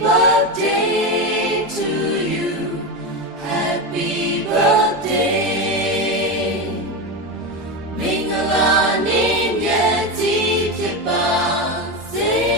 birthday to you. Happy birthday. Mingala name yeti tipa say.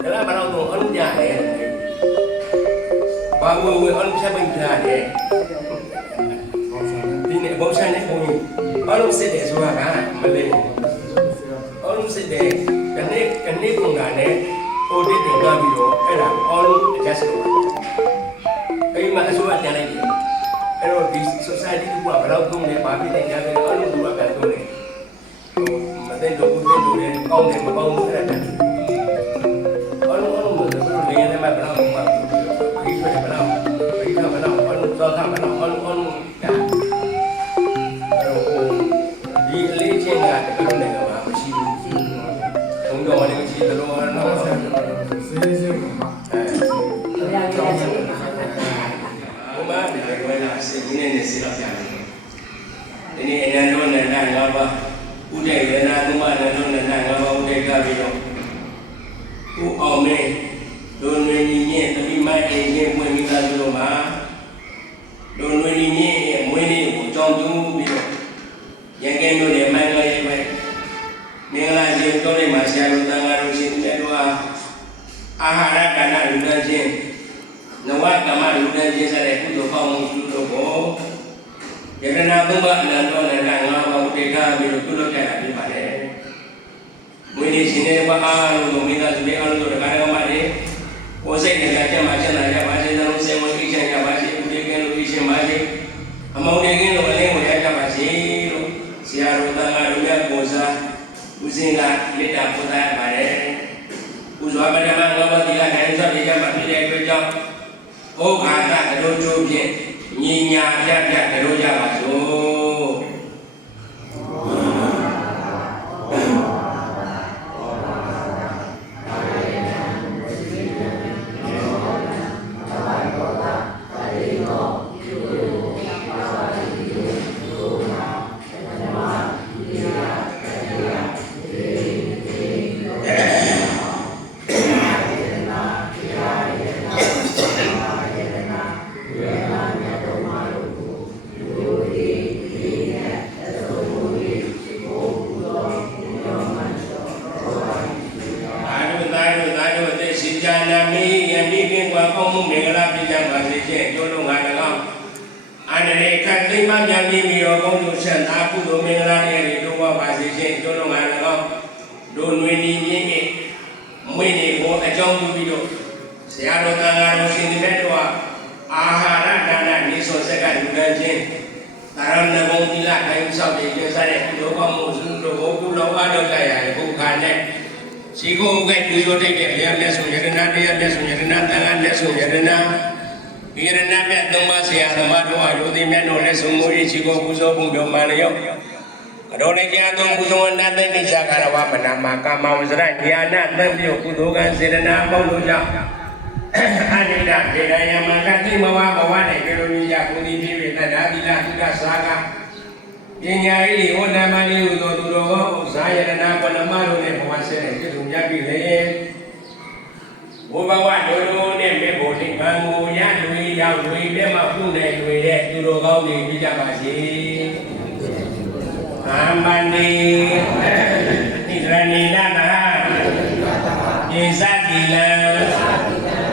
Kalau malam tu orang jahe, bawa orang siapa yang jahe? Ini bangsa ni pun orang sedih semua kan, Malay. Orang sedih, kene pun kan ni, orang tinggal biru, orang orang adjust semua. Tapi mak semua jangan lagi. Kalau di society tu buat malam tu ni, babi tinggal biru, orang dua kan tu ni. Macam tu ni, kau ni ada kan? Orang dengan nama malam, kita malam, orang tua malam, orang ya. Di leceh nggak, kalau nggak apa sih? Tunggu mana sih terus orang orang. Rumah di mana sih? Ini silap ya. Ini enak apa? Udah enak rumah enak apa? Udah kami Ku ome, donwe ni tapi mai ni mui mi ta dulu ma. Donwe ni mui ni ku chong tu bi lo. Yang ke no le mai lo ye mai. Mengala je to le ma sia lo ta nga ro sin te lo ahara kana lu dan jin. Nawa kama lu dan jin sa le ku to pa mu tu lo ko. Yakana bumba na to na nga ba u te ka bi lo tu lo ka la bi ba le. Mungkin sini bahan untuk minta sebagai orang tu dekat dengan mana? Osai kerja macam mana? Macam dalam semua kisah yang macam udikan kisah macam, amal udikan lo boleh melihat macam siar utama dunia bosa, usinga kita putar pada, usah pada mana kalau tidak kaya sah dia mati dia kerja, oh kata kerja je, nyinya dia kerja masuk. Mau serai kiana tentu kudukan sedana mau luja. Anida bedanya makan di bawa ni kalau minyak kudi bibi tada bila sudah saka. Yang ini orang mani untuk dulu saya dan apa nama lu ni penguasa ni tu jadi leh. Bawa dulu ni memboleh bangun ya lui yang lui dia mampu ni lui deh dulu kau ni bijak masih. Ambani. Rani dana, Yesatila,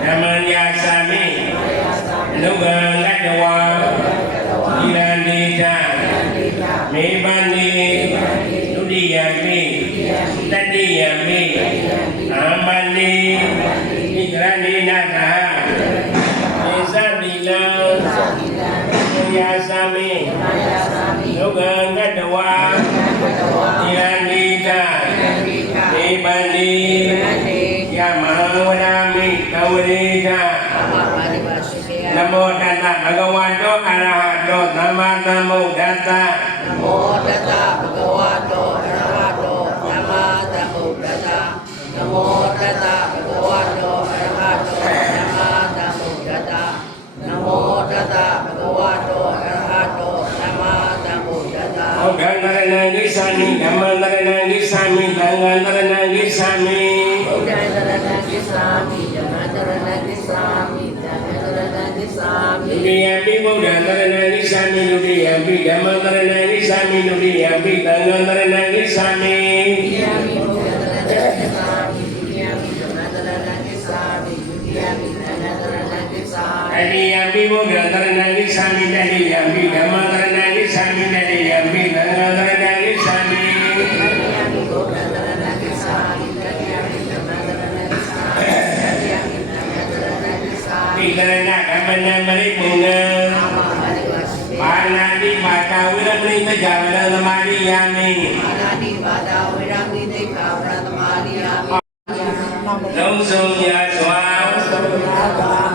Namanya Sami, Nugang Ladwa, Irandita, Mebani, Nudiyami, Tadiyami, Amani, Rani dana, Yesatila, Namanya Sami, Nugang Ladwa, Irandita. Ibadi ya mahawadami kawrija namo tata bhagavato arahato namo tata namo tata bhagavato arahato namo tata namo tata bhagavato arahato namo tata namo tata bhagavato arahato namo tata Om Gandharana Gisami Gandharana Gisami Gandharana Gisami Om Gandharana Gisami Gandharana Gisami Gandharana Gisami Nudiyampi Om Gandharana Gisami Nudiyampi Gandharana Gisami Nudiyampi Gandharana Gisami Nudiyampi Om Gandharana Gisami Nudiyampi Gandharana တိယံပိဘုရားတရဏံကိသာမိတတိယံပိဓမ္မတရဏံကိသာမိတတိယံပိသံဃာတရဏံကိသာမိဣတရဏကမ္မနမရိပုဏ္ဏမာနာတိပါတဝိရပရိသကြဝရသမာရိယာမိလုံးစုံရာစွာ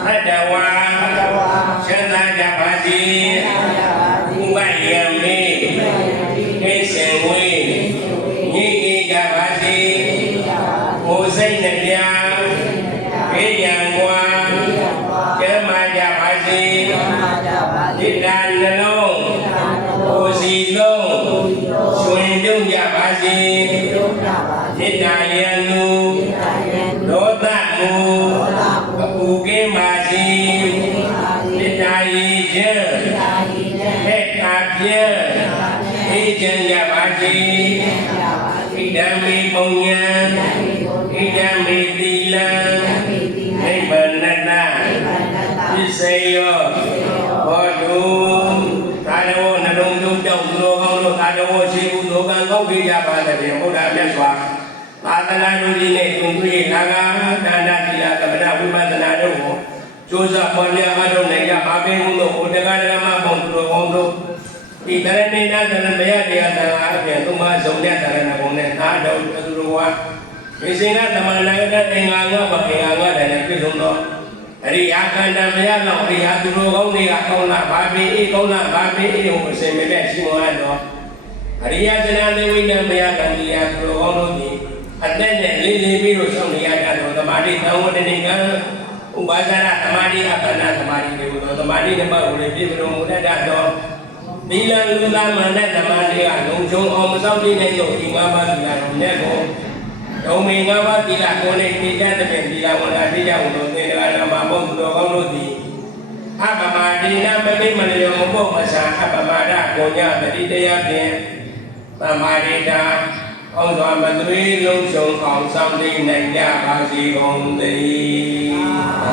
ဘဒဝါချမ်းသာကြပါစေဥပယံမေကိစ္စဝေညိကိကြပါစေဘုစိတ်နှပြဘေးရန်ကွာကျမ်းမာကြပါစေဣဒ္ဓနှလုံးဘုစီလုံးရွှင်ပြုံးကြပါစေဣဒ္ဓယံလူဒေါသမူအပူကင်းပါစေဣဒ္ဓယေခြင်းလက်ကာပြည့်အေးချမ်းကြပါစေဣဒံမေပုံညာဣဒံမေသီလံနိဗ္ဗာန်တပစ္စယောဘောတုသာရဝနှလုံးသွင်းကြောင့်သူတော်ကောင်းတို့သာရဝရှိကုသိုလ်ကံကောင်းကြကြပါစေဘုရားမြတ်စွာသာသနာ့လူကြီးနဲ့တွင်တွေ့လာကဒါနသီလကမ္မနာဝိပဿနာတို့ကိုကျိုးစားပေါ်လျက်အားထုတ်နိုင်ကြပါပင်ဟုသောဘုရားဓမ္မပေါင်းသူတော်ကောင်းတို့ဒီတရဏိနာတရဏယတရားတရားအပြင်သုံးပါးစုံတဲ့တရဏဂုံနဲ့သာတော်သူတော်ဝါဝိစေနသမဏဂတအင်္ဂါငါဘအင်္ဂါငါတည်းနဲ့ပြည့်စုံသောအရိယာကန္တမယလောက်အရိယာသူတော်ကောင်းတွေကကောင်းလာပါပြီကောင်းလာပါပြီဟိုအစင်မဲ့ရှိမောရတော့အရိယာဇနသေဝိနမယကံဒီယာသူတော်ကောင်းတို့ဒီအသက်နဲ့လေးလေးပြီးတော့ဆောင်နေရတာတော့သမာဓိသံဝတ္တနေကဥပါဒနာသမာဓိအပ္ပနာသမာဓိတွေကိုသမာဓိဓမ္မကိုလည်းပြည့်စုံမှုတတ်တော့သီလလူသားမှန်တဲ့သမာဓိကလုံခြုံအောင်မစောင့်တည်တဲ့ယုတ်ဒီ၅ပါးသီလတော်နဲ့ကိုဒုံမေ၅ပါးသီလကိုလည်းသိကြတဲ့သီလဝန္တာသိကြအောင်လို့သင်္ဃာဓမ္မဘုံသူတော်ကောင်းတို့သည်အပမဒိနာမသိမလျောမပုတ်မဆာအပမဒကိုညတတိတရားဖြင့်သမာဓိတာအောင်စွာမသွေးလုံးစုံအောင်ဆောင်သိနိုင်ကြပါစေကုန်သတည်း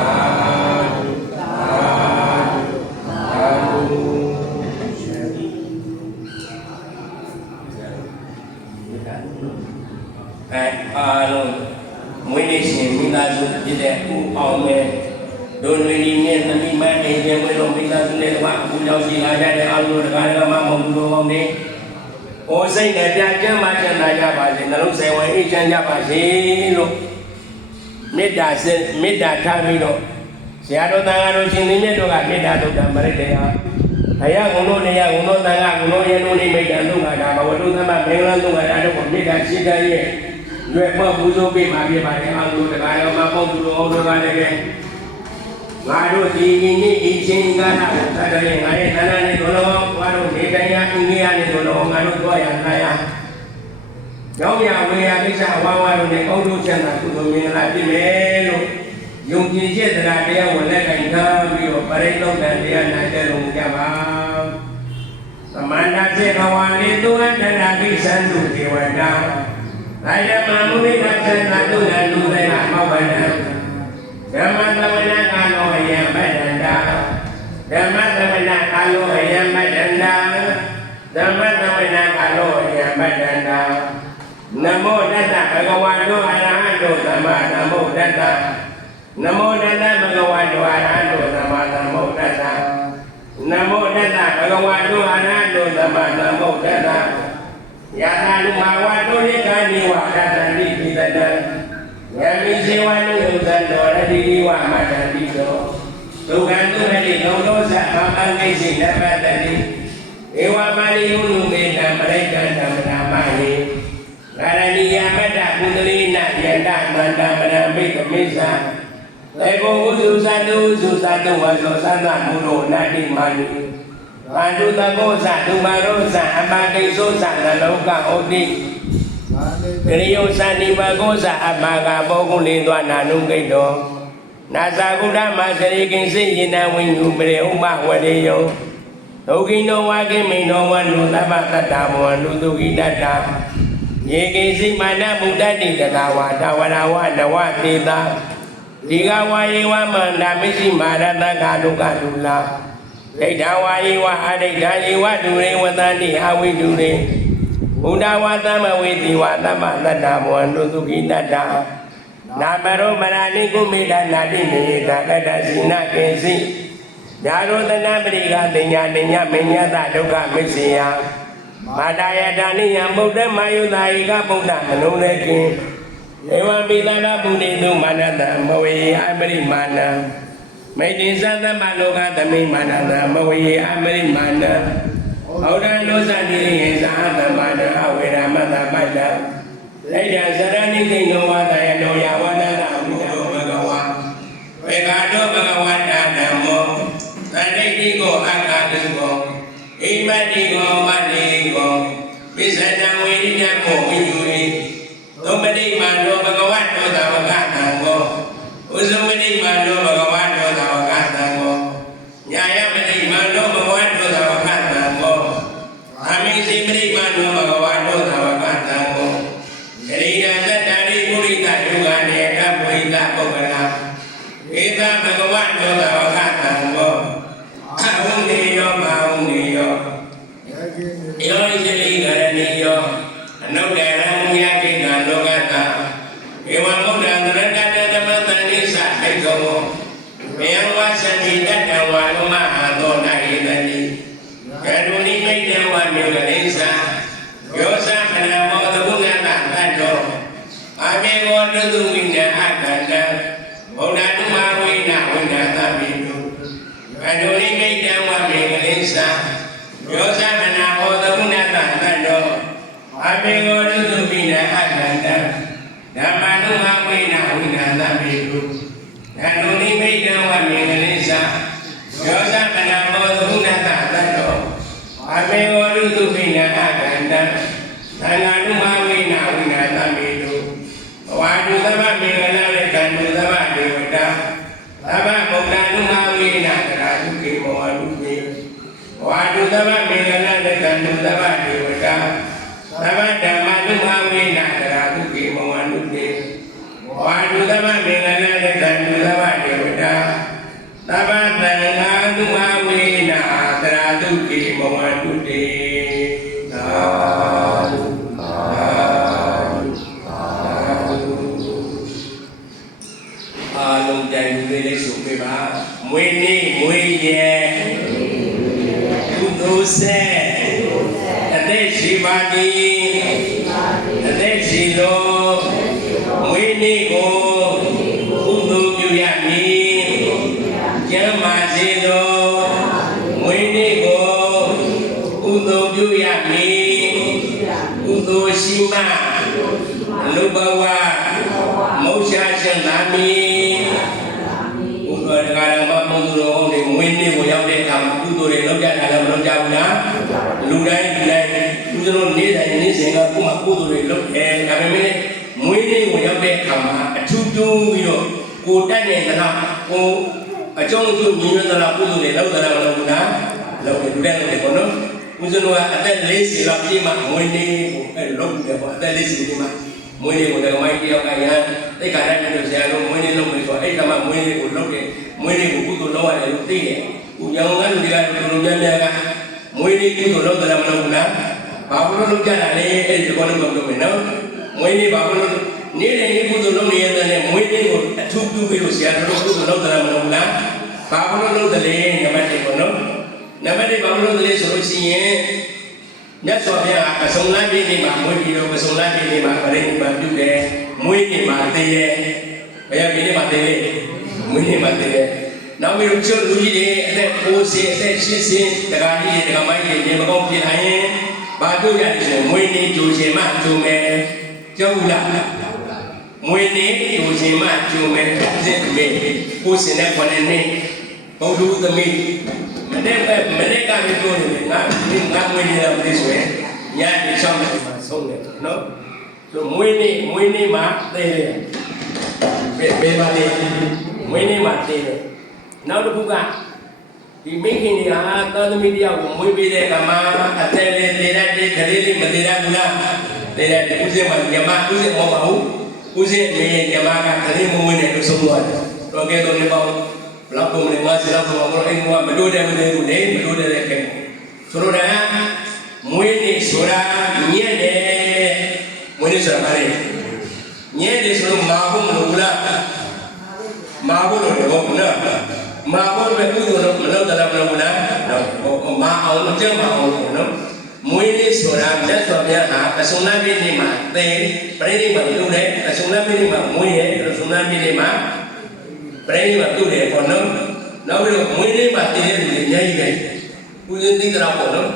အားလုံးမွေးနေ့ရှင်မိသားစုဖြစ်တဲ့ဦးအောင်မဲ့ဒုနွေဒီနဲ့သမီးမအိမ်ပြန်မွေးလို့မိသားစုနဲ့တော့အခုရောက်ရှိလာကြတဲ့အားလုံးတရားဓမ္မမုံသူတော်ကောင်းတွေဟောစိတ်နဲ့ကြကျမ်းမှချမ်းသာကြပါစေနှလုံးဆိုင်ဝင်အေးချမ်းကြပါစေလို့မေတ္တာထားပြီးတော့ဆရာတော်တန်ခါတော်ရှင်သင်မြတ်တို့ကမေတ္တာထုတ်တာမရိတ္တရာအယဂုဏတို့နေယဂုဏတို့တန်ခါဂုဏတို့ယေနုနိမိတ်တံသုခတာဘဝတုသမ္မမင်္ဂလာသုခတာတို့ကိုမေတ္တာရှိတဲ့ရဲ့ရွယ်ပေါ်ပူဇော်ပေးမှာပြပါတယ်အောင်လို့တရားတော်မှာပေါ့သူတော်အောင်တို့ကလည်းငါတို့ဒီနေ့အချင်းကနာကိုသာတယ်ငါရဲ့သာနာနဲ့တို့တော်ငါတို့နေတိုင်းရအင်းကြီးရနဲ့တို့တော်ငါတို့တွားရခါရရောက်ရဝေရကိစ္စဝါဝါတို့နဲ့အောက်တို့ချမ်းသာကုသိုလ်မင်္ဂလာပြည့်မယ်လို့ယုံကြည်ချက်တရားတရားဝင်လက်ကင်ထားပြီးတော့ပရိသုတ်တန်တရားနာကြလုံးကြပါသမန္တာစေဘဝလေးသူအတ္တနာကိသံတုဒေဝတာဒါယမမုနိသသနာတုလလူသေနမောဘနံဓမ္မသမဏကာလောယံပတ္တန္တာဓမ္မသမဏကာလောယံပတ္တန္တာဓမ္မသမဏကာလောယံပတ္တန္တာနမောတတ္တဘဂဝါတောအရဟံတောသမ္မာသမ္ဗုဒ္ဓတ္တနမောတတ္တဘဂဝါတောအရဟံတောသမ္မာသမ္ဗုဒ္ဓတ္တနမောတတ္တဘဂဝါတောအရဟံတောသမ္မာသမ္ဗုဒ္ဓတ္တယထာလူမဝါတုရိကာနိဝါဒတန္တိပိတတံယမိစေဝနုယုသံတော်ရတိဝါမတန္တိသောဒုက္ခံတုရတိလောကောသမပံကိစိနပတ္တိဧဝပါဠိယုနုမေတံပရိက္ခန္တမနာမဟိဂရဏိယမတ္တကုသလိနယန္တမန္တမနမိကမိစ္ဆာလေဘောဝုသုသတုသုသတုဝါသောသန္တမုရောနာတိမာနိဘာတုတကောသဒုမာရောသအမတိသောသနလောကဩတိကရိယောသနိဘကောသအမဂဘောကုလေသောနာနုကိတောနာဇာကုဓမသရိကိစိယနာဝိညုပရေဥမဝရေယောဒုက္ခိနောဝါကိမိနောဝနုသဗ္ဗတတ္တမောနုတုခိတတ္တယေကိစိမာနဗုဒ္ဓတိတတဝါဒဝရဝနဝတေတာ ဒီကဝါယေဝမန္တာမရှိမာရတကဒုက္ခဒုလာဒိဋ္ဌဝါယေဝအဒိဋ္ဌယေဝဒုရေဝတန္တိအဝိဒုရေဘုဒ္ဓဝါသမဝေတိဝါသမတတ္တမောတုသုခိတတ္တနာမရောမရဏိကုမေတ္တနာတိမေတကတ္တစိနကေစီဓာရောတနာပရိကတင်ညာတင်ညာမညတဒုက္ခမစ္ဆေယမာတာယတာနိယဗုဒ္ဓမာယုတာဧကဗုဒ္ဓမနုလေကိဧဝံပိသနာပုရိသုမာနတမဝေအပရိမာဏမေတ္တိသတ္တမလောကသမိမာနတမဝေအပရိမာဏဩဒံလောဇတိယေသာသမဏအဝေရမတပတ္တလက်တသရဏိသိနောဝတယနောယဝနတဘုဒ္ဓဘဂဝါဝေကာတောဘဂဝတာဓမ္မောသတ္တိတိကိုအက္ခတုကိုဣမတိကိုမတိကိုပိစ္ဆတံဝေရိယမောဝိညူေသုမတိမနောဘဂဝတောသဝကတံကိုဥဇမတိမနောဘဂဝတောသဝကတံကိုညာယမတိမနောဘဂဝတောသဝကတံကိုအာမိစိမတိမနောဘဂဝတောသဝကတံကိုဂရိယသတ္တရိပုရိသယုဂာနေကပုရိသပုဂ္ဂလာဧသဘဂဝတောသဝကတံကိုအဝုနေယောမဝုနေယောယောဣတိကရဏီယောအနုတ္တရမုယကိကလောကတာဧဝံဗုဒ္ဓံတရတ္တဓမ္မတန်နိသဟိကောမေယဝသတိတတ္တဝါလောမဟာသောနာဟိတတိကရုဏိမိတ်တဝမေကလိသယောသမနမောသဘုဏ္ဏတတ္တောအမေဝတုတုဝိညာအတ္တံဗုဒ္ဓတုမဝိနဝိနသမိတုကရုဏိမိတ်တဝမေကလိသယောသမနမောသဘုဏ္ဏတတ္တောအမေဝတုတုဝိညာအတ္တံဓမ္မတုမဝိနဝိနသမိတုကရုဏိမိတ်တဝမေကလိသယောသမနမောသဘုဏ္ဏတတ္တောအမေဝတုတုဝိညာအတ္တံသန္တာနုမဝိနဝိနသမိတုဝါတုသမမေကလလေကံတုသမဒေဝတာသမဗုဒ္ဓနုမဝိနတရာဒုက္ခေမောလူပေဝါတုသမမေကလလေကံတုသမဒေဝတာသမဓမ္မနုမဝိနတရာဒုက္ခေမောလူပေဝါတုသမမေကလလေကံတုသမဒေဝတာသမသံဃာနုမဝိနတရာဒုက္ခေမောလူပေသာအားလုံးတိုင်လေးလေးဆိုပြပါမွေးနေ့မွေးရဲ့ကုသိုလ်ဆက်အသက်ရှိပါသည်အသက်ရှိသောမွေးနေ့ကိုကုသိုလ်ပြုရမည်ကျမ်းမာစေသောမွေးနေ့ကိုကုသိုလ်ပြုရမည်ကုသိုလ်ရှိမှလူဘဝမောက္ခရှင်သာမည်ဘုရားတရားတော်မှာဘုသူတော်တွေမွေးနေ့ကိုရောက်တဲ့အခါမှာကုသိုလ်တွေလုပ်ကြတာလည်းမလုပ်ကြဘူးလားလူတိုင်းလူတိုင်းသူတို့နေ့တိုင်းနေ့စဉ်ကကိုယ်မှာကုသိုလ်တွေလုပ်တယ်ဒါပေမဲ့မွေးနေ့ကိုရောက်တဲ့အခါမှာအထူးတူးပြီးတော့ကိုတက်တဲ့သလားကိုအကျုံးအကျိုးညီညွတ်သလားကုသိုလ်တွေလုပ်သလားမလုပ်ဘူးလားလုပ်တယ်လူတိုင်းလုပ်တယ်ပေါ့နော်ဦးဇင်းတို့ကအသက်40လောက်ပြည့်မှမွေးနေ့ကိုအဲ့လုပ်တယ်ပေါ့အသက်40ပြည့်မှမွေးနေ့ကိုလည်းမိုင်းတယောက်ကရန်သိက္ခာတိုင်းမျိုးဆရာတို့မွေးနေ့လုပ်မယ်ဆိုတော့အဲ့ကမှမွေးနေ့ကိုလုပ်တယ်မွေးနေ့ကိုကုသိုလ်လုပ်ရတယ်လို့သိတယ်။ဦးရောင်ကလူတွေကလူလူများများကမွေးနေ့ကုသိုလ်လုပ်တယ်မလုပ်ဘူးလား။ဘာလို့လုပ်ကြတာလဲအဲ့ဒီကောလုံးလုပ်မယ်နော်။မွေးနေ့ဘာလို့နေ့တိုင်းကုသိုလ်လုပ်နေရတဲ့မွေးနေ့ကိုအထူးပြုပြီးလို့ဆရာတို့ကုသိုလ်လုပ်တယ်မလုပ်ဘူးလား။ဘာလို့လုပ်တယ်လဲနံပါတ်1ပေါ့နော်။နံပါတ်2ဘာလို့လုပ်တယ်လဲဆိုလို့ရှိရင်မြတ်စွာဘုရားအစုံလမ်းပြည့်နေမှာမွေးပြီးတော့အစုံလမ်းပြည့်နေမှာပရိနိဗ္ဗာန်ပြုတယ်မွေးနေမှာတည်ရဲ့ဘယ်ရပြည့်နေမှာတည်ရဲ့မွေးနေမှာတည်ရဲ့နောက်ပြီးတော့ချုပ်လူကြီးတွေအသက်90အသက်80တက္ကကြီးတွေတက္ကမိုင်းတွေရေမကောင်းဖြစ်နိုင်ရင်ဘာတို့ရတယ်ဆိုမွေးနေကြိုရှင်မှကြိုမယ်ကြောက်လားမွေးနေကြိုရှင်မှကြိုမယ်စစ်မေကိုစင်တဲ့ခွနဲ့နေဘုဒ္ဓသမီးမနေ့ကလည်းပြောနေတယ်ငါမွေးနေတာမသိဆိုရင်ညနေ6နာရီမှဆုံးတယ်နော်ဆိုမွေးနေ့မှာသိတယ်ဘယ်ပါလဲမွေးနေ့မှာသိတယ်နောက်တစ်ခုကဒီမိခင်တွေကသာသမီတယောက်ကိုမွေးပေးတဲ့ကမှာအသက်လေးတည်တဲ့ခလေးလေးမတည်ရဘူးလားတည်တဲ့ဦးစင်မှာညမဦးစင်မဟုတ်ပါဘူးဦးစင်မေညမကခလေးမွေးနေလို့ဆုံးသွားတယ် တော့ကဲတော့နေပါလောက်ကုန်နေမှာစီလောက်တော့မလို့အိမ်ကမလို့တယ်မလို့နေမလို့တယ်ခဲ့ဆိုတော့မွေးနေဆိုတာညက်တယ်မွေးနေဆိုတာပါလေညက်တယ်ဆိုတော့မာဖို့မလို့လားမာဖို့လို့တော့ဘူးနော်မာဖို့ပဲကုသိုလ်တော့မလုပ်တယ်မလို့လားနော်မာအောင်မကြမ်းပါအောင်နော်မွေးနေဆိုတာမြတ်စွာဘုရားဟာအစုံလိုက်ပြည်မှာသင်ပြိဋိမှာလုပ်တယ်အစုံလိုက်ပြည်မှာမွေးရဲ့အစုံလိုက်ပြည်မှာပြိဋိမှာပြုတယ်ပေါ့နော်နောက်ပြီးတော့မွေးနေမှာတည်တဲ့လူတွေအများကြီးပဲဦးဇင်းသိကြတော့ပေါ့နော်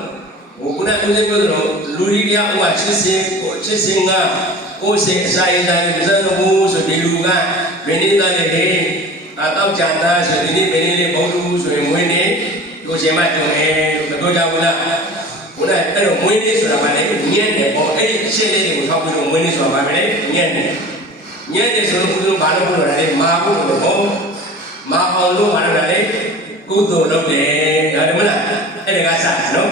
ဟိုခုနဦးဇင်းပြောသလိုလူကြီးများဥပချစ်စင်ကကိုယ်စင်အစာရည်တိုင်းမစမ်းဘူးဆိုဒီလူကဘယ်နည်းသားလဲဟဲ့တောက်ကြတာဆိုဒီနေ့ဘယ်နည်းလေးဘုံလူဆိုရင်မွေးနေကိုရှင်မတုံးလို့မပြောကြဘူးလားဘုရားအဲ့တော့မွေးနေဆိုတာကလည်းညံ့တယ်ပေါ့အဲ့ဒီအရှင်းလေးတွေကိုထောက်ပြီးတော့မွေးနေဆိုတာကလည်းညံ့တယ်ဆိုတော့ဘုရားဘာလို့ပြောတာလဲမာဖို့လို့ပေါ့မာအောင်လို့ဘာလို့လဲကုသိုလ်လုပ်တယ်ဒါတမလားအဲ့ဒါကစတာနော်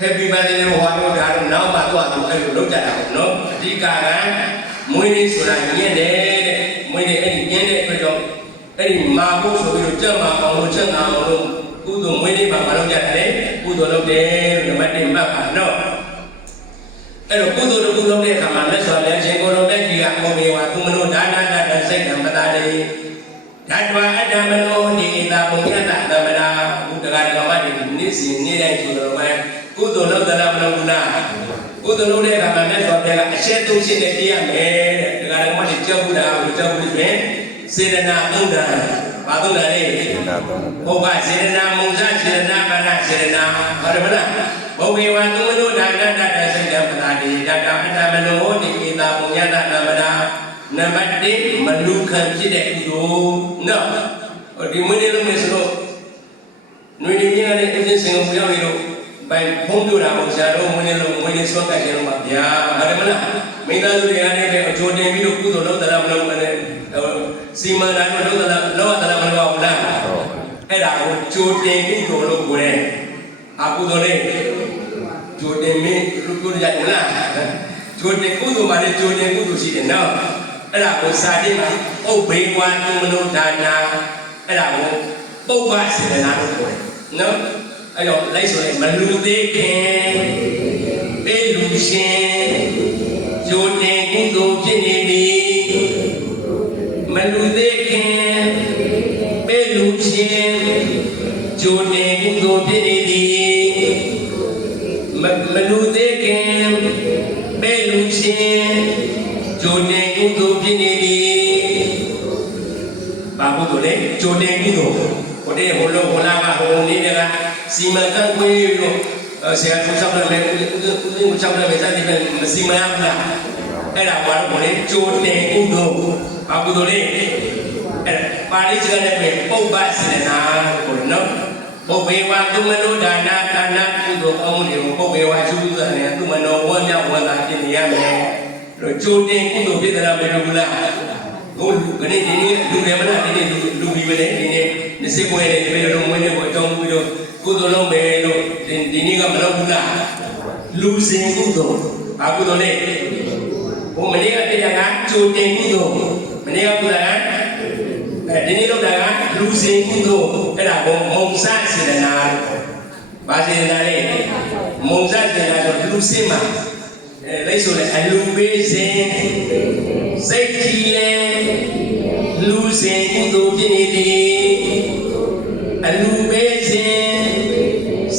Happy birthday လို့ဟောလို့ဒါတော့နောက်မှတော့အဲ့လိုလုပ်ကြတာပေါ့နော်အဓိကကမွေးနေဆိုတာညံ့တယ်တဲ့မွေးနေအဲ့ဒီညံ့တဲ့အတွက်ကြောင့်အဲ့ဒီမာဖို့ဆိုပြီးတော့ကြက်မာအောင်လို့ချက်အောင်လို့ကုသိုလ်မွေးနေမှာမလုပ်ကြတယ်ကုသိုလ်လုပ်တယ်လို့နံပါတ်1မှတ်ပါနော်အဲ့တော့ကုသိုလ်တစ်ခုလုပ်တဲ့အခါမှာလက်စွာလည်းရှင်ကိုယ်တော်မြတ်ကြီးကပုံမေဝါသူမလို့ဒါနစိတ်ဓမ္မတာတွေဓာတဝအတ္တမနောနိတာပုံညတသမနာဘုဒ္ဓဂါရကမတိနိစီနေတိုင်းဆိုတော့ပဲကုသိုလ်လုပ်တယ်မလုပ်ဘူးလားကုသိုလ်လုပ်တဲ့အခါမှာလက်စွာဘုရားကအရှက်သုံးရှင်းနဲ့တည်ရမယ်တဲ့ဒဂါရကမတိကြောက်ဘူးလားကြောက်ဘူးဆိုရင်စေတနာသုံးတာဘာသုံးတာလဲဟုတ်ကစေတနာမုံစားစေတနာပါဏစေတနာဟုတ်တယ်မလားဘုံေဝံသူမလို့ဒါနတတစိတ်တပတာတိတတအတ္တမနောနိကေတာပုံညတသမနာနံပါတ်1မလူခံဖြစ်တဲ့ကုသိုလ်နော်ဒီမွေးနေ့လုံးမယ်ဆိုတော့ຫນွေနေမြင်ရတဲ့အင်းစင်ကိုပြောင်းပြီးတော့ပိုင်ဖုံးပြတာပေါ့ဆရာတော်မွေးနေ့လုံးမွေးနေ့ဆွမ်းကကြလို့ပါဗျာဟုတ်တယ်မလားမိသားစုတွေကနေပဲအကျိုးတင်ပြီးတော့ကုသိုလ်လုပ်တာမလုပ်နဲ့စီမံတာမလုပ်တာလောက်တာမလုပ်ဘူးလားအဲ့ဒါကိုကျိုးတင်ကုသိုလ်လို့ပြောတယ်အကုသိုလ်လေးကျိုးတင်မင်းလူကိုရရလားကျိုးတင်ကုသိုလ်မှာလည်းကျိုးတင်ကုသိုလ်ရှိတယ်နော်အဲ့ဒါကိုစာတိမှာဥပ္ပေဝါသူမလို့ဒါနာအဲ့ဒါကိုပုပ္ပစေတနာလို့ပြောတယ်နော်အဲ့တော့လိုက်ဆိုရင်မလူသေးခင်ပေးလူရှင်ကျိုးတင်ကုသိုလ်ဖြစ်နေပြီမလူသေးခင်ပေးလူရှင်ကျိုးတင်ကုသိုလ်ဖြစ်နေပြီမလူသေးခင်ပေးလူရှင်ကျိုးတင်ကုသိုလ်ဖြစ်နေပြီဘာကုသိုလ်လဲကျိုးတင်ကုသိုလ်ဟိုတဲ့ဟိုလိုဟိုလာကဟိုနေ့ကစီမံကန့်ကွက်လို့ဆရာကိုချက်တယ်ဦးကိုချက်တယ်ပဲစသည်ပဲမစီမံဘူးလားအဲ့ဒါဘာလို့လဲကျိုးတင်ကုသိုလ်ဘာကုသိုလ်လဲအဲ့ပါဠိစကားနဲ့ပဲပုပ္ပစေတနာကိုနော်ပုပ္ပေဝါသူမနောဒါနဒါနကုသိုလ်အောင်တွေကိုပုပ္ပေဝါရှုသတယ်သူမနောဝမ်းမြောက်ဝမ်းသာဖြစ်နေရမယ်လို့ကျိုးတင်ကုသိုလ်ဖြစ်တယ်လားမဖြစ်ဘူးလားဟိုလူကနေဒီနေ့လူတယ်မလားဒီနေ့လူပြီးပဲဒီနေ့20ပွဲနဲ့ဒီလိုလုံးဝင်းကိုအကြောင်းပြီးတော့ကုသိုလ်လုပ်မယ်လို့ဒီနေ့ကမလုပ်ဘူးလားလူစဉ်ကုသိုလ်ဘာကုသိုလ်လဲဟိုမနေ့ကပြတာကကျိုးတင်ကုသိုလ်မနေ့ကပြတာကဒီနေ့လုပ်တာကလူစဉ်ကုသိုလ်အဲ့ဒါကိုမုံစစေတနာဘာစေတနာလဲမုံစစေတနာဆိုလူစဉ်မှာလိုက်ဆိုလေအလူပေးစဉ်စိတ်ကြီးလဲလူစဉ်ကုသိုလ်ဖြစ်နေသည်အလူပေးစဉ်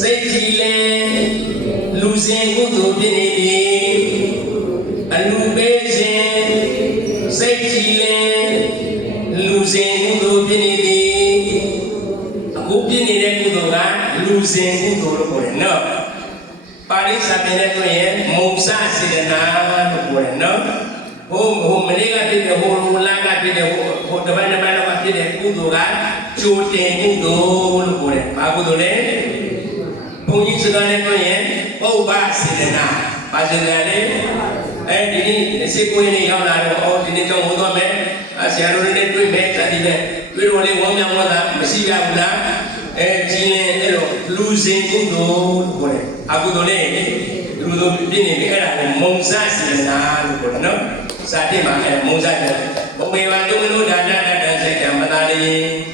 စိတ်ကြီးလဲလူစဉ်ကုသိုလ်ဖြစ်နေသည်အလူပေးစဉ်စိတ်ကြီးလဲလူစဉ်ကုသိုလ်ဖြစ်နေသည်အခုဖြစ်နေတဲ့ကုသိုလ်ကလူစဉ်ကုသိုလ်လို့ခေါ်တယ်နော်ပါဠိစာပေနဲ့တွေ့ရင်မုံစစေတနာလို့ပြောတယ်နော်ဟိုမနေ့ကဖြစ်တဲ့ဟိုလာကဖြစ်တဲ့ဟိုတပတ်လောက်ကဖြစ်တဲ့ကုသိုလ်ကကျိုးတင်ကုသိုလ်လို့ပြောတယ်ဘာကုသိုလ်လဲဘုန်းကြီးစကားနဲ့တွေ့ရင်ပုပ္ပစေတနာဘာစေတနာလဲဒီနေ့19ရက်နေ့ရောက်လာတော့ဒီနေ့ကြောင့်ဟောသွားမယ်ဆရာတော်တွေနဲ့တွေ့မယ်စသည်ဖြင့်တွေ့တော့လေဝမ်းမြောက်ဝမ်းသာမရှိရဘူးလားကြီးရင်အဲ့လိုလူစဉ်ကုသိုလ်လို့ပြောတယ်အကုသိုလ်လေလူတို့ပြည့်နေပြီအဲ့ဒါကိုမုံစစေတနာလို့ပြောတယ်နော်စာတိမှာအဲ့မုံစတယ်ဘုံမေဝံသူမလို့ဒါနတ္တစိတ်ကမတာလေး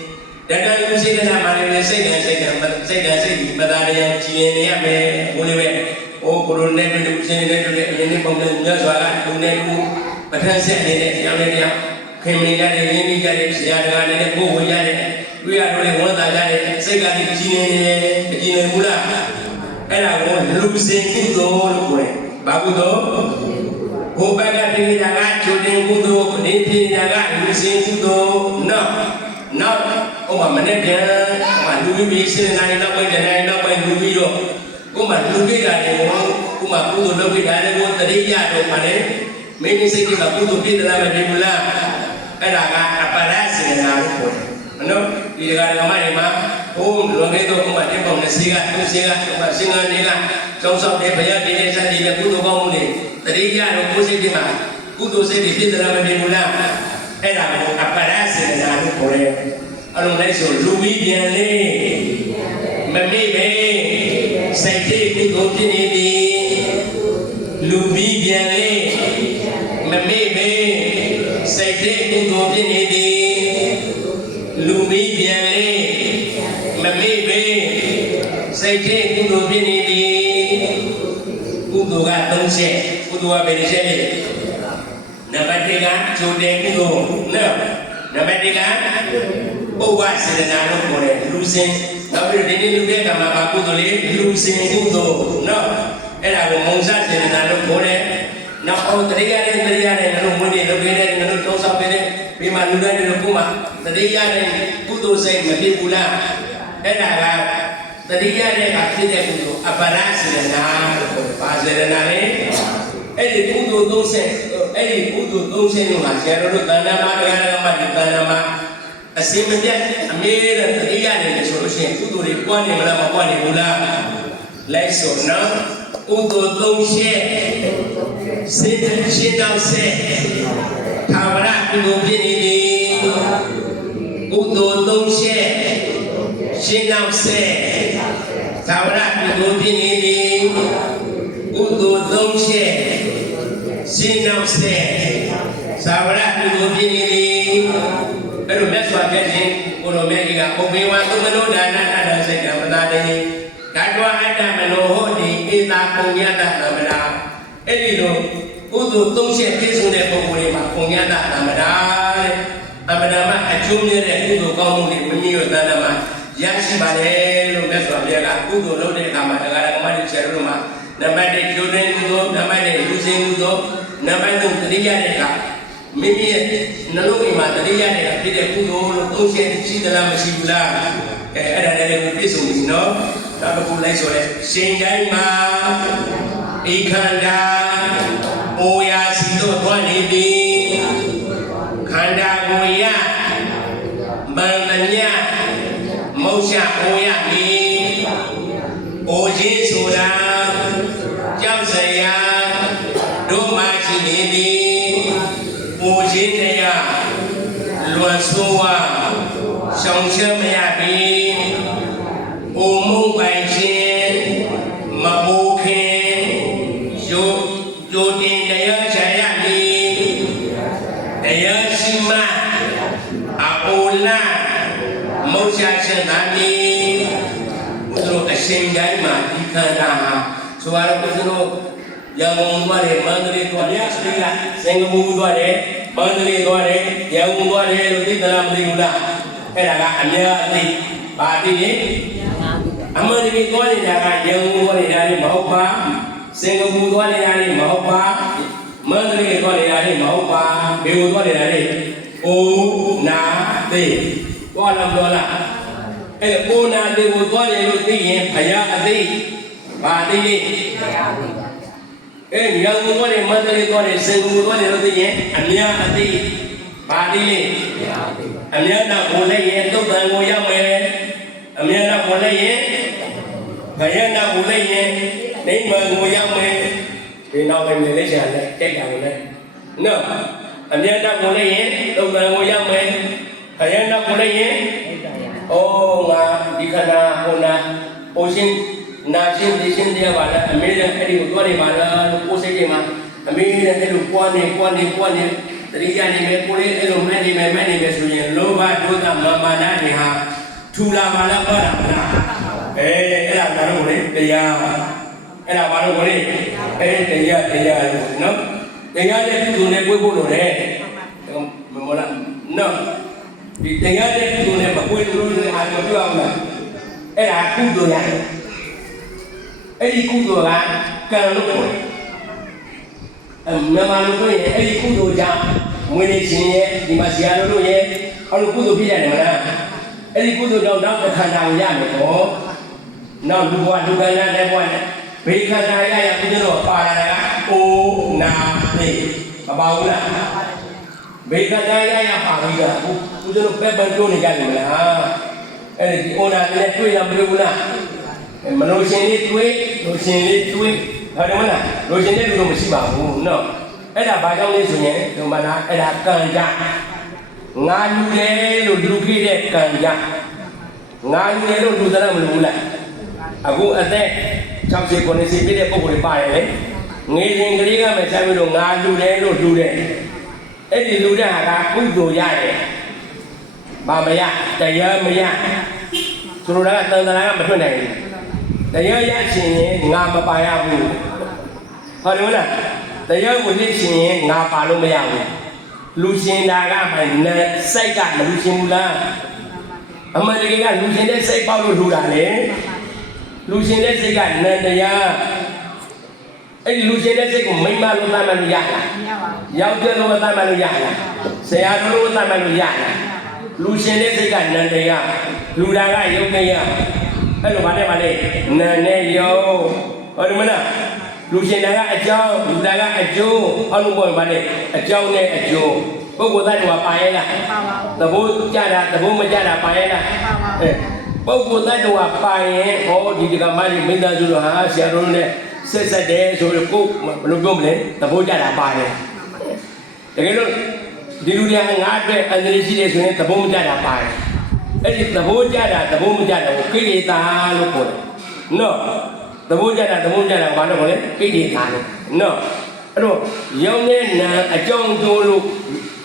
တတလူစေတနာမှာလည်းစိတ်နဲ့စိတ်ဒီပဒါရယကြည်နေရမယ်ဘုန်းလေးပဲဟိုကိုရိုနဲ့တူစင်းနဲ့တူတဲ့အရင်ပုံစံမြတ်စွာကလူနဲ့လူပဋ္ဌာန်းဆက်နေတဲ့တရားနဲ့တရားခင်မင်ကြတဲ့ရင်းနှီးကြတဲ့ဆရာတော်နဲ့ကိုယ်ဝင်ကြတဲ့တွေ့ရတော့လေဝန်သားကြတဲ့စိတ်ကဒီကြည်နေတယ်ကြည်နေဘူးလားအဲ့ဒါကိုလူစင်ကုသိုလ်လို့ခေါ်တယ်ဘာကုသိုလ်ဘုဘကတိတာကချိုတင်ကုသိုလ်နေပြေတာကလူစင်ကုသိုလ်နောက်ဥပမာမနေ့ကလူပြီးစနေတိုင်းနောက်ပိုင်းတိုင်းနောက်ပိုင်းလူပြီးတော့ဥပမာလူပြီးတာလည်းဥပမာကုသိုလ်လုပ်ပြီးတာလည်းကိုတရိယာတော့ပါလေမင်းစိတ်ကကုသိုလ်ပြည့်တယ်မဖြစ်ဘူးလားအဲ့ဒါကအပရစေနာလို့ခေါ်တယ်နော်ဒီကနေ့မှဒီမှာဟိုလွန်ခဲ့တော့ဥပမာဒီပုံနဲ့စီကသူစီကဥပမာစင်္ဂနေကကျောင်းဆောင်တဲ့ဘုရားတည်တဲ့စသည်နဲ့ကုသိုလ်ကောင်းမှုတွေတရိယာတော့ကိုယ်စိတ်ဒီမှာကုသိုလ်စိတ်ပြည့်တယ်မဖြစ်ဘူးလားအဲ့ဒါကိုအပရစေနာလို့ခေါ်တယ်အလုံးလိုက်ဆိုလူပြီးပြန်လေမမေ့ပဲစိတ်သေးကုသိုလ်ဖြစ်နေပြီလူပြီးပြန်လေမမေ့ပဲစိတ်သေးကုသိုလ်ဖြစ်နေပြီလူပြီးပြန်လေမမေ့ပဲစိတ်သေးကုသိုလ်ဖြစ်နေပြီကုသိုလ်က3ချက်ကုသိုလ်ကဘယ်နှချက်လဲနံပါတ်1ကချိုတဲ့ကုသိုလ်နော်နံပါတ်2ကပုဗ္ဗစေတနာလို့ခေါ်တယ်လူစင်နောက်ပြီးဒီနေ့လူတဲ့ကံမှာကုသိုလ်လေးလူစင်ကုသိုလ်နော်အဲ့ဒါကိုမုံစစေတနာလို့ခေါ်တယ်နောက်အောင်တရိယာနဲ့လို့မွေးနေလုပ်ခဲ့တဲ့လို့တောင်းဆောင်ခဲ့တဲ့ဒီမှာလူတဲ့လို့ကိုမှတရိယာနဲ့ကုသိုလ်စိတ်မဖြစ်ဘူးလားအဲ့ဒါကတရိယာနဲ့ကဖြစ်တဲ့ကုသိုလ်အပရစေတနာလို့ခေါ်တယ်ပါစေတနာလေအဲ့ဒီကုသိုလ်3ဆက်အဲ့ဒီကုသိုလ်3ဆက်လို့ဟာဆရာတော်တို့တဏ္ဍာမတရားဓမ္မဒီတဏ္ဍာမအစင်မပြတ်အမေးတဲ့တရားနဲ့ဆိုလို့ရှိရင်ကုသိုလ်တွေပွားနေမလားမပွားနေဘူးလားလိုက်ဆိုနော်ကုသိုလ်3ချက်စေတရှင်းတော့ဆက်သာဝရကုသိုလ်ဖြစ်နေပြီကုသိုလ်3ချက်ရှင်းတော့ဆက်သာဝရကုသိုလ်ဖြစ်နေပြီကုသိုလ်3ချက်ရှင်းတော့ဆက်သာဝရကုသိုလ်ဖြစ်နေပြီအဲ့လိုမြတ်စွာဘုရားရှင်ကိုလိုမြတ်ကြီးကပုပ္ပေဝသုမနောဒါနအတ္တစိတ်ကပနာတိဓာတောအတ္တမနောဟောတိဧတာပုံညတသမ္မာအဲ့ဒီလိုကုသိုလ်3ချက်ပြည့်စုံတဲ့ပုဂ္ဂိုလ်တွေမှာပုံညတသမ္မာတဲ့အမှန်တမ်းအကျိုးမြတ်တဲ့ကုသိုလ်ကောင်းမှုတွေမိမိတို့တဏ္ဍာမှာရရှိပါတယ်လို့မြတ်စွာဘုရားကကုသိုလ်လုပ်တဲ့အခါမှာတရားဓမ္မတွေဆရာတို့မှာနံပါတ်1ကျိုးတဲ့ကုသိုလ်နံပါတ်2လူစင်ကုသိုလ်နံပါတ်3တတိယတဲ့အခါမိမိရဲ့နှလုံးအိမ်မှာတတိယနဲ့ဖြစ်တဲ့ကုသိုလ်လို့သုံးချက်ရှိသလားမရှိဘူးလားအဲ့ဒါလည်းကိုပြည့်စုံပြီနော်နောက်တစ်ခုလိုက်ဆိုလဲရှင်တိုင်းမှာဧခန္ဓာအိုယာစီတို့တွားနေပြီခန္ဓာကိုယ်ရမန္တညမௌရှအိုရပြီအိုခြင်းဆိုတာကြောက်စရာတို့မှရှိနေပြီအိုခြင်းတရားလွန်ဆိုးဝါရှောင်ရှင်းမရပြီအိုမုန်းပိုင်ခြင်းမအိုခင်ရိုတင်တရားချရပြီတရားရှိမှအိုလာမௌရှရှင်သာပြီဘုရားအရှင်တိုင်းမှာဒီခန္ဓာဟာဆိုရတော့ဘုရားရန်ကုန်သွားတယ်မန္တလေးသွားတယ်စတိကစင်ကာပူသွားတယ်မန္တလေးသွားတယ်ရန်ကုန်သွားတယ်လို့သိသလားမသိဘူးလားအဲ့ဒါကအများအသိပါတိလေအမေရိကန်သွားနေတာကရန်ကုန်သွားနေတာလေမဟုတ်ပါစင်ကာပူသွားနေတာလေမဟုတ်ပါမန္တလေးသွားနေတာလေမဟုတ်ပါဘယ်ကိုသွားနေတာလေအိုနာသိသွားလားပြောလားအဲ့အိုနာသိကိုသွားတယ်လို့သိရင်ဘုရားအသိပါတိလေအဲ့ရန်ကုန်သွားတယ်မန္တလေးသွားတယ်စင်ကာပူသွားတယ်လို့သိရင်အများအသိပါတိလေအများနာကိုလည်းရင်သုတ်တန်ကိုရောက်မယ်အများနာကိုလည်းရင်ခရဏကိုလည်းရင်နိမ္မာန်ကိုရောက်မယ်ဒီနောက်ပဲလည်းရှာလဲကြိုက်တာလည်းနော်အများနာကိုလည်းရင်သုတ်တန်ကိုရောက်မယ်ခရဏကိုလည်းရင်ဩငါဒီခန္ဓာကိုနာအိုရှင်နာရှင်ဒီရှင်တရားပါလားအမေလည်းအဲ့ဒီကိုသွားနေပါလားလို့ကိုယ်စိတ်ထဲမှာအမေလည်းအဲ့လိုပွားနေ တတိယနေမယ်ကိုလေးအဲ့လိုမဲ့နေမယ်ဆိုရင်လောဘဒေါသမာနတွေဟာထူလာပါလားပါလားအဲ့ဒါကတော့လေတရားအဲ့ဒါဘာလို့ကိုလေးတရားနော်တရားတဲ့ကုသိုလ်နဲ့ကိုယ်ဖို့လို့လေမလားနော်ဒီတရားတဲ့ကုသိုလ်နဲ့မကိုယ်လို့လည်းအားမပြောအောင်လားအဲ့ဒါကုသိုလ်ရအဲ့ဒီကုသိုလ်ကကံလို့ခေါ်တယ်မြန်မာလူတို့ရဲ့အဲ့ဒီကုသိုလ်ကြောင့်မွေးနေခြင်းရဲ့ဒီမှာဆရာတော်တို့ရဲ့အဲ့လိုကုသိုလ်ဖြစ်ရတယ်မလားအဲ့ဒီကုသိုလ်ကြောင့်နောက်တစ်ခါတောင်ရမယ်ဟောနောက်လူဘဝလူကံတဲ့ဘဝနဲ့ဘေခန္ဓာရရကုသိုလ်တော့ပါလာတာကအိုနာသိမပါဘူးလားဘေခန္ဓာရရပါပြီးတော့ကုသိုလ်ပဲပန်ကျိုးနေကြတယ်မလားအဲ့ဒီအိုနာနဲ့တွေ့ရမလို့ဘူးလားမလို့ရှင်လေးတွေ့လို့ရှင်လေးတွေ့ဟုတ်တယ်မလားလိုချင်တဲ့လူတော့မရှိပါဘူးနော်အဲ့ဒါဘာကြောင့်လဲဆိုရင်ဒီမှာလားအဲ့ဒါကံကြငါယူတယ်လို့လူခဲ့တဲ့ကံကြငါယူတယ်လို့လူသလားမလူဘူးလားအခုအသက်60 90ပြည့်တဲ့ပုံကိုပါတယ်လေငေးရင်ကလေးကမှဆက်ပြီးတော့ငါလူတယ်လို့လူတယ်အဲ့ဒီလူတဲ့ဟာကကုသိုလ်ရတယ်ဘာမရတရားမရဆိုလိုတာကတန်တရာကမထွက်နိုင်ဘူးတရားရရှင်ရင်ငါမပါရဘူးဟုတ်တယ်မလားတရားဝင်နေရှင်ရင်ငါပါလို့မရဘူးလူရှင်တာကမှနဲ့စိတ်ကမလူရှင်ဘူးလားအမှန်တကယ်ကလူရှင်တဲ့စိတ်ပေါက်လို့လူတာလေလူရှင်တဲ့စိတ်ကနန္တရားအဲ့ဒီလူရှင်တဲ့စိတ်ကိုမိမလို့သတ်မှတ်လို့ရလားမရပါဘူးယောက်ျားလို့သတ်မှတ်လို့ရလားဆရာတော်လို့သတ်မှတ်လို့ရလားလူရှင်တဲ့စိတ်ကနန္တရားလူတာကယုတ်နေရအဲ့လိုဗါတဲ့ဗါလေနာနဲ့ယောဟုတ်တယ်မလားလူရှင်တာကအကြောင်းလူတာကအကျိုးဟောလို့ပြောရင်ဗါလေအကြောင်းနဲ့အကျိုးပုဂ္ဂိုလ်သားတွေကပါရဲ့လားမပါပါဘူးသဘောကြတာသဘောမကြတာပါရဲ့လားမပါပါဘူးပုဂ္ဂိုလ်သားတွေကပါရင်ဟောဒီကမကြီးမိသားစုတို့ဟာဆရာတော်နဲ့ဆက်တယ်ဆိုတော့ကိုဘယ်လိုပြောမလဲသဘောကြတာပါတယ်တကယ်လို့ဒီလူတွေကငါအတွက်အန္တရာယ်ရှိတယ်ဆိုရင်သဘောမကြတာပါတယ်အဲ့ဒီသဘောကြတာသဘောမကြတာကိုကိလေသာလို့ခေါ်တယ်နော်သဘောကြတာဘာလို့ခေါ်လဲကိလေသာလို့နော်အဲ့တော့ရောင်းတဲ့နာအကြောင်းကျိုးလို့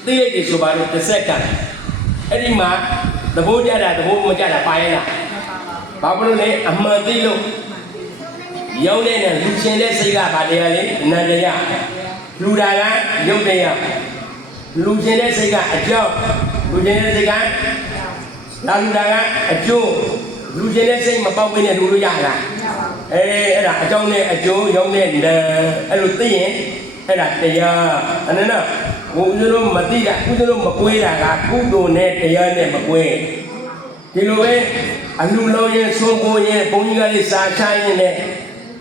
သိရတယ်ဆိုပါတော့တစ်ဆက်ကအဲ့ဒီမှာသဘောကြတာသဘောမကြတာပါရဲ့လားဘာလို့လဲအမှန်သိလို့ရောင်းတဲ့နာလူရှင်တဲ့စိတ်ကဗာတရားလေအနန္တရလူတာကယုတ်တရားလူရှင်တဲ့စိတ်ကအကြောင်းလူရှင်တဲ့စိတ်ကလာလူတာကအကျိုးလူချင်းတဲ့စိတ်မပေါက်မင်းနဲ့လူလို့ရလားအဲ့ဒါအကြောင်းနဲ့အကျိုးရောင်းတဲ့နာအဲ့လိုသိရင်အဲ့ဒါတရားအနန္တဘုရားတို့မသိတာဘုရားတို့မကွေးတာကကုသိုလ်နဲ့တရားနဲ့မကွေးဒီလိုပဲအလူလုံးရဲ့သုံးကိုရဲ့ဘုန်းကြီးကလေးစာချရင်လည်း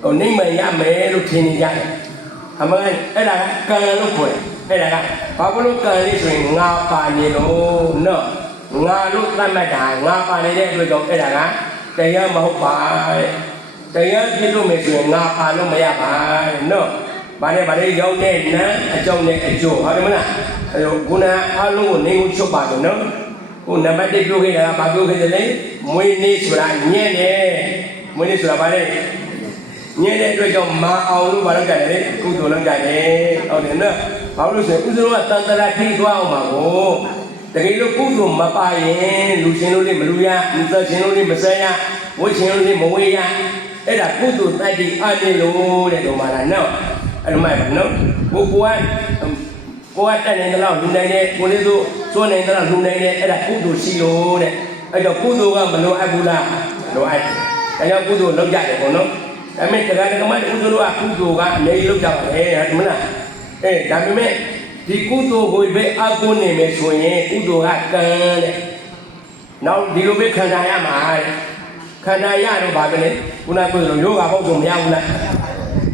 ဟိုနေမရမယ်လို့ထင်နေကြတယ်အမှန်အဲ့ဒါကံလို့ခေါ်တယ်အဲ့ဒါကဘာလို့ကံလေးဆိုရင်ငါပါနေလို့နော်ငါလို့သတ်မှတ်တာငါပါနေတဲ့အတွက်ကြောင့်အဲ့ဒါကတရားမဟုတ်ပါတရားဖြစ်လို့မယ်ဆိုရင်ငါပါလို့မရပါနော်ဗါနဲ့ရောင်းတဲ့နာအကြောင်းနဲ့အကျိုးဟုတ်တယ်မလားအဲ့တော့ခုနအားလုံးကိုနေကိုချုပ်ပါတော့နော်ဟိုနံပါတ်1ပြောခဲ့တာကဘာပြောခဲ့တယ်လဲမွေးနေ့ဆိုတာညံ့တယ်မွေးနေ့ဆိုတာဗါနဲ့ညံ့တဲ့အတွက်ကြောင့်မအောင်လို့ဗါလုပ်ကြတယ်လေကုသိုလ်လုပ်ကြတယ်ဟုတ်တယ်နော်ဘာလို့ဆိုရင်ဥစ္စရောကတန်တရာထိသွားအောင်ပါကိုတကယ်လို့ကုသိုလ်မပါရင်လူရှင်တို့လေးမလူရလူသက်ရှင်တို့လေးမဆက်ရဝိရှင်တို့လေးမဝေးရအဲ့ဒါကုသိုလ်တတ်ပြီးအားနေလို့တဲ့တော်မှာလားနော်အဲ့လိုမှပါနော်ကိုကတက်နေတယ်လို့လူနိုင်တယ်ကိုလေးတို့စွန့်နေတယ်လို့လူနိုင်တယ်အဲ့ဒါကုသိုလ်ရှိလို့တဲ့အဲ့တော့ကုသိုလ်ကမလိုအပ်ဘူးလားလိုအပ်တယ်ဒါကြောင့်ကုသိုလ်လုပ်ကြတယ်ပေါ့နော်ဒါပေမဲ့တရားဓမ္မဥဒ္ဒလောကကုသိုလ်ကအလေးလုပ်ကြပါလေဟုတ်မလားဒါပေမဲ့ဒီကုသိုလ်ကိုပဲအကုနေမယ်ဆိုရင်ကုသိုလ်ကကံတဲ့နောက်ဒီလိုပဲခန္ဓာရမှာတဲ့ခန္ဓာရတော့ဗာပဲလေခုနကပြောလို့ယောဂဘောက်ဆိုမရဘူးလား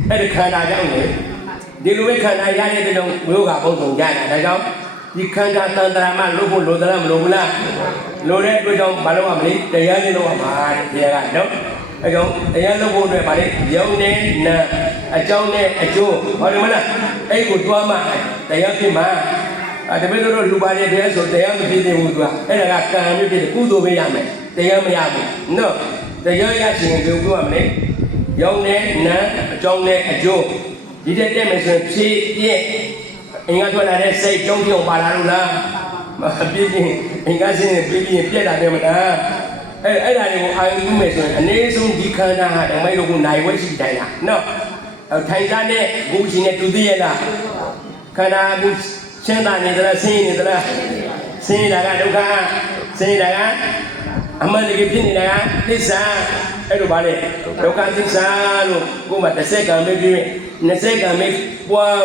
အဲ့ဒီခန္ဓာကြောင့်လေဒီလိုပဲခန္ဓာရတဲ့ကြောင့်ယောဂဘောက်ဆိုရတာဒါကြောင့်ဒီခန္ဓာတန်တရာမှလို့ဖို့လိုသလားမလိုဘူးလားလိုတဲ့အတွက်ကြောင့်ဘာလို့မလဲတရားလေးလို့မှာတဲ့တရားကနော်အဲကြောင့်တရားလုပ်ဖို့အတွက်ဗာလေရုံနဲ့နာအကြောင်းနဲ့အကျိုးဟုတ်တယ်မလားအဲ့ကိုတွားမှတရားဖြစ်မှာတပည့်တော်လူပါတဲ့တရားဆိုတရားမဖြစ်သေးဘူးသူကအဲ့ဒါကကံမျိုးဖြစ်တယ်ကုသိုလ်ပဲရမယ်တရားမရဘူးနော်တရားရခြင်းကိုပြောရမယ်ရုံနဲ့နာအကြောင်းနဲ့အကျိုးဒီတက်မယ်ဆိုရင်ဖြည့်ပြည့် အင်္ဂါထွက်လာတဲ့စိတ်တုံးပြုံပါလာလို့လားမပြည့်ပြည့်အင်္ဂါစင်းပြည့်ပြည့်ပြက်တာတယ်မလားအဲ့ဒါတွေကိုအာရုံပြုမယ်ဆိုရင်အနည်းဆုံးဒီခန္ဓာဟာဓမ္မတို့ကိုနိုင်ဝဲရှိတိုင်းလားနော်ထိုင်စားတဲ့ဘုရှင်နဲ့တူသေးရဲ့လားခန္ဓာကိုရှင်းတာနေသလားဆင်းနေသလားဆင်းနေတာကဒုက္ခဆင်းနေတာကအမှန်တကယ်ဖြစ်နေတာကသစ္စာအဲ့လိုပါလေဒုက္ခသစ္စာလို့ကိုယ်မှာတစ်စက္ကန့်ပဲပြည့်20ကံပဲပွား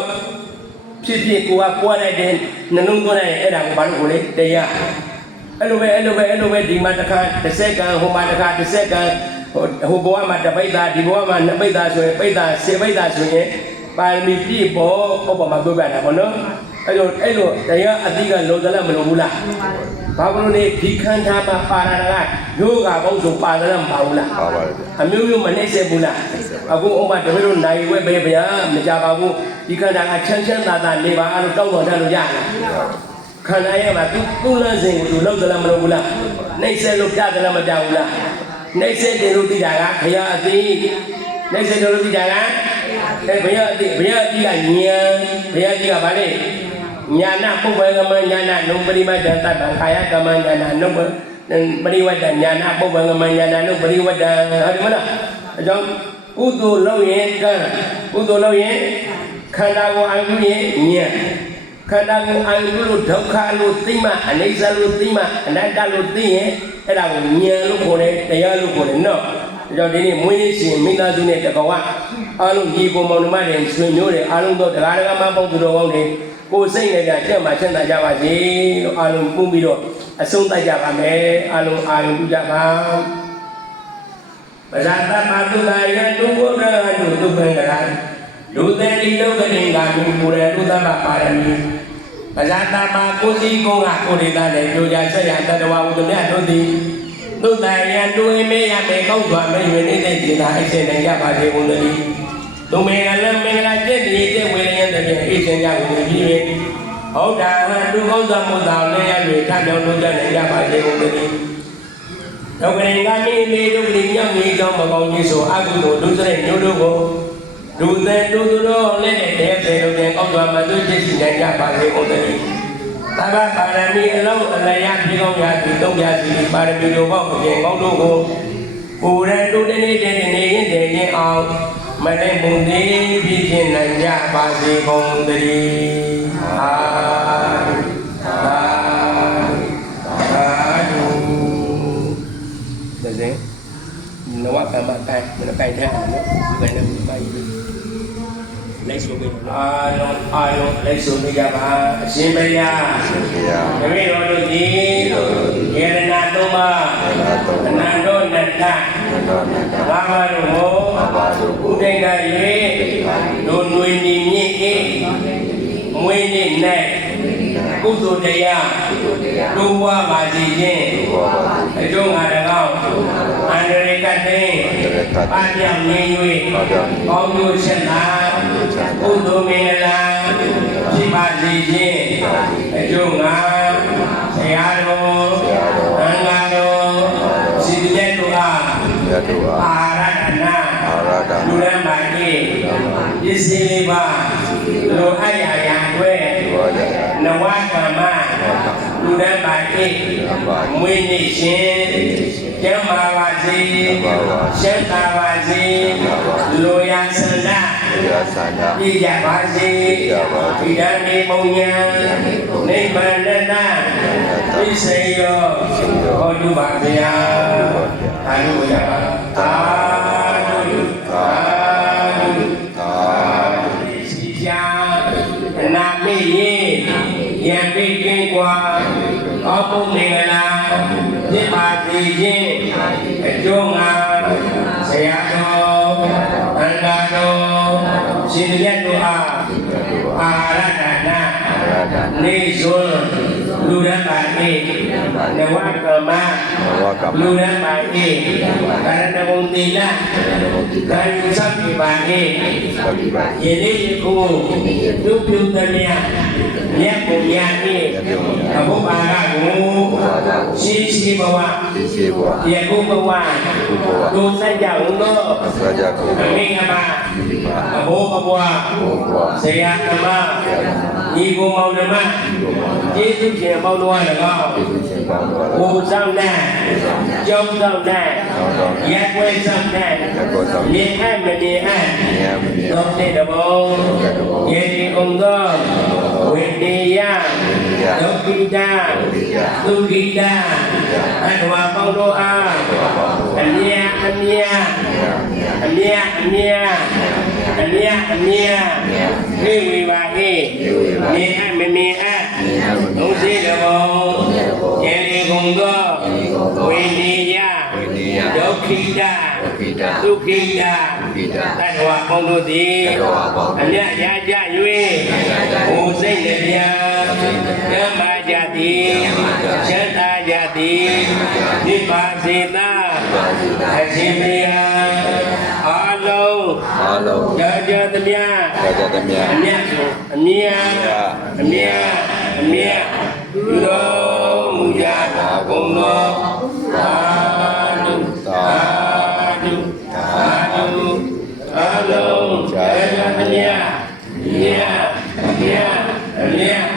ဖြစ်ဖြစ်ကိုကပွားလိုက်တဲ့နှလုံးသွင်းလိုက်အဲ့ဒါကိုဘာလို့ကိုလဲတရားအဲ့လိုပဲဒီမှာတစ်ခါတစ်စက္ကန့်ဟိုမှာတစ်ခါတစ်စက္ကန့်ဟိုဘဝမှာတစ်ပိဿာဒီဘဝမှာနှစ်ပိဿာဆိုရင်ပိဿာ10ပိဿာဆိုရင်ပါရမီပြည့်ပေါ်ဥပမာပြောပြတာပေါ့နော်အဲ့လိုတရားအတိကလုံသလားမလုံဘူးလားဘာလို့လဲဒီခန္ဓာမှာပါရတာကယောဂဘုံဆိုပါသလားမပါဘူးလားပါပါတယ်အမျိုးမျိုးမနှိမ့်ဆက်ဘူးလားအခုဥပမာတပည့်တို့နိုင်ဝဲပဲဗျာမကြပါဘူးဒီခန္ဓာကချမ်းသာသာနေပါအဲ့လိုတောင်းတော်တတ်လို့ရလားခန္ဓာရဲ့မှာသူ့လမ်းစဉ်ကိုသူလုံသလားမလုံဘူးလားနှိမ့်ဆက်လို့ပြသလားမပြဘူးလားနှိမ့်ဆက်တယ်လို့သိတာကဘုရားအသိနှိမ့်ဆက်တယ်လို့သိတာကဘုရားအသိကဉာဏ်ဘုရားအသိကဘာလဲညာနာပုဗ္ဗေကမညာနာနုပရိမတ္တတ္တခာယကမညာနာနုပရိဝတ္တညာနာပုဗ္ဗေကမညာနာနုပရိဝတ္တဟုတ်တယ်မလားအကြောင်းကုသိုလ်လုပ်ရင်ကံကုသိုလ်လုပ်ရင်ခန္ဓာကိုအာရုံရင်ဉာဏ်ခန္ဓာကိုအာရုံလို့ဒုက္ခလို့သိမှအနိစ္စလို့သိမှအနတ္တလို့သိရင်အဲ့ဒါကိုဉာဏ်လို့ခေါ်တယ်တရားလို့ခေါ်တယ်နော်ဒါကြောင့်ဒီနေ့မွေးရှင်မိသားစုနဲ့တကောအားလုံးဒီကိုမောင်နှမတွေဆွေမျိုးတွေအားလုံးတော့တရားဓမ္မပေါင်းသူတော်ကောင်းတွေကိုယ်စိတ်နဲ့ကြက်မှချမ်းသာကြပါစေလို့အားလုံးပူးပြီးတော့အဆုံးသတ်ကြပါမယ်အားလုံးအာရုံပြုကြပါပဇာတမတုလာယတုဘုရားတုသုဘံကရာဒုသေတိလောကတိကာမိပူရတုသမပါရမီပဇာတမကိုစီကိုကကိုရိသနဲ့ကြိုးကြဆက်ရတတဝဝုဒ္ဓမြတ်တို့သည်သုတယံတွေးမေးရမယ်ကောက်စွာမဲ့၍နေတဲ့ဒီနာအရှင်နိုင်ကြပါစေဘုံတို့သူမေကလည်းမင်္ဂလာကျင့်တည်တဲ့ဝေရယတည်းအေးချမ်းကြကုန်ပြီဟုတ်တာသူကောင်းစွာမှုသာလည်းရ၍ထမြောက်လို့ကြနိုင်ကြပါစေကုန်သတည်းဒုက္ခရင်ကမိမိဒုက္ခရင်ညောင်းကြီးကြောင့်မကောင်းကြီးဆိုအကုသိုလ်ဒုစရိုက်မျိုးတို့ကိုဒုသဲဒုသူတို့လည်းတဲ့တဲ့တို့တဲ့ကောင်းစွာမသွေးဖြစ်နိုင်ကြပါစေကုန်သတည်းသဗ္ဗပါရမီအလုံးအလျာပြေကောင်းရာဒီသုံးရာစီပါရမီတို့ပေါ့ကျေကောင်းတို့ကိုပူရတုတနေ့တဲ့နေ့ရင်တဲ့ရင်အောင်မနေ့မုန်ဒီပြည့်ခြင်းနိုင်ကြပါစေကုန်သတည်းအာဒါစေနဝကမ္မတိုင်မနတိုင်တဲ့နော်ဒီကနေ့မိုက်လိုက်ဆိုပြီးအာလုံးလိုက်ဆိုကြပါအရှင်ဘုရားတပည့်တော်တို့ဒီယေရနာသုံးပါးအနန္တောနတ္တဘာဝတို့ကိုဥဒိဋ္ဌရေတို့ຫນွေနီမြင့်အေးမွေးနေ့၌ကုသိုလ်တရားတို့ဘဝပါစီခြင်းအကျိုးငါတကောင်းအန္တရာယ်ကတိပါပြောင်းနေ၍ကောင်းကျိုးချက်သာကုသိုလ်မင်္ဂလာဖြစ်ပါစေခြင်းအကျိုးငါဆရာတော်အင်္ဂါတော်စီတဲ့တို့အားအာရဒနာလူရမ်းပါတိပစ္စည်းလေးပါလိုအပ်ရာရာွယ်နဝကမ္မလူရမ်းပါတိမွေးနေ့ရှင်ကျမ်းပါပါစေရှင်းပါပါစေလိုရာဆန္ဒပြည့်ကြပါစေဒီဓမ္မေပုံညာနိဗ္ဗာန်တသဝိစေယောဟောတုပါဗျာအာနုယပါသာဓုသာဓုသာဓုစီယာနာမေယေယံပိကင်းကွာအောပုမင်္ဂလာဖြစ်ပါစေခြင်းအကျိုးငါဆရာတော်အန္တာတော်ရှင်မြတ်တို့အားအာရဒနာနေစွန်း လူရမ်းပါ၏နဝကမလူရမ်းပါ၏ကာရဏဂုံတိလကာယုသဗ္ဗိပါ၏ယေတိယခုဒုပြုတမြတ်မြတ်ပုံမြတ်၏အဘုပါကကိုရှိရှိဘဝယခုဘဝဒုစကြဝဠာအမိငမအဘိုးဘဝဆရာဓမ္မညီကိုမောင်ဓမ္မကျေးဇူးရှင်ပေါင်းတော်၎င်းဘုဆောင်နဲ့ကျောင်းဆောင်နဲ့ရက်ွယ်ဆောင်နဲ့မြေအပ်မမြေအပ်တော်တဲ့တဘောယေဒီအောင်သောဝိတေယဒုက္ခိတာဒုက္ခိတာအတဝါပေါင်းတော်အားအမြတ်အမြတ်အမြတ်အမြတ်အမြတ်အမြတ်ပြေဝေပါ၏မြေအပ်မမြေအပ်ဒုစေတဘောယေဒီကုန်သောဝိတေယဒုက္ခိတာဒုက္ခိတာတတဝါပေါင်းတို့သည်အမြတ်ရကြ၍ဘုစိတ်လည်းပြဓမ္မကြသည်ချမ်းသာကြသည်နိဗ္ဗာန်စေသာအရှင်ဘုရားအာလုံးကြသမျှအမြတ်အမြတ်လူတော်မူကြပါကုန်သောသာဓုအာလုံးကြသမျှအမြတ်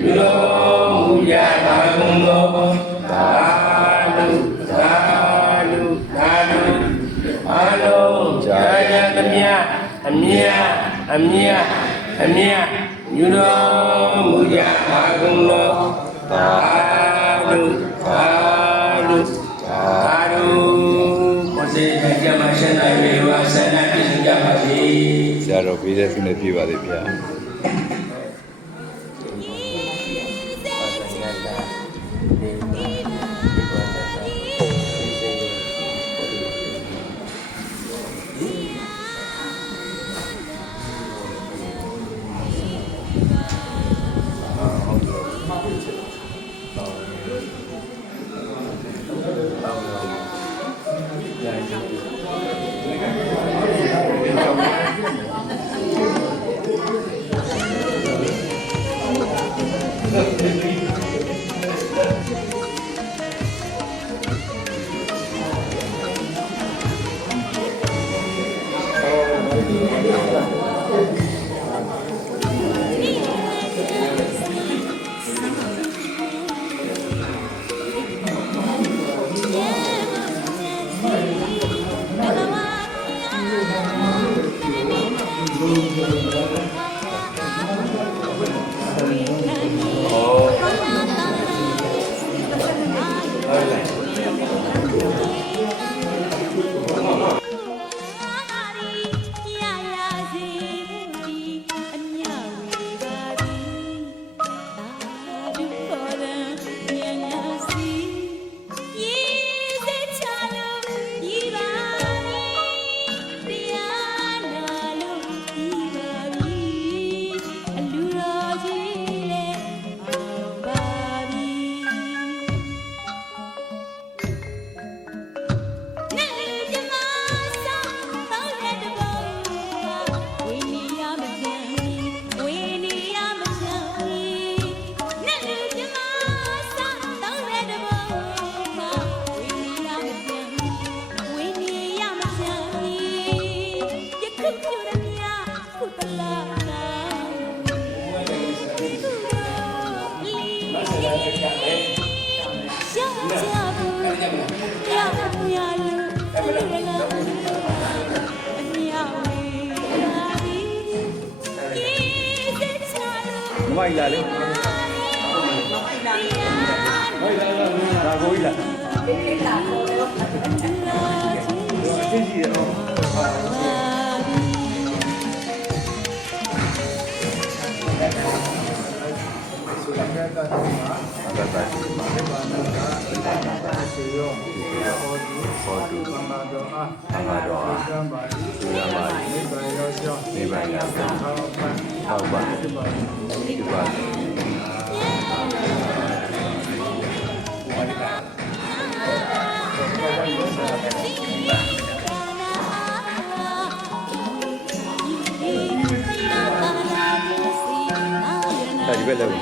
လူတော်မူကြပါကုန်သောသာဓုအာလုံးကြသမျှအမြတ်လူတော်မူကြပါကုန်သောသာဓုကိုစေကြမှာရှင်းနိုင်ပြီဝါဆန္ဒပြည့်စုံကြပါစေဆရာတော်ပေးတဲ့ဆုနဲ့ပြပါသေးဗျာမိုက်လာလေဒါကိုကြီးလာအချင်းကြီးရောနိဗ္ဗာန်ရောက်ပါ ဒီဘက်လောက်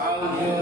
အောင်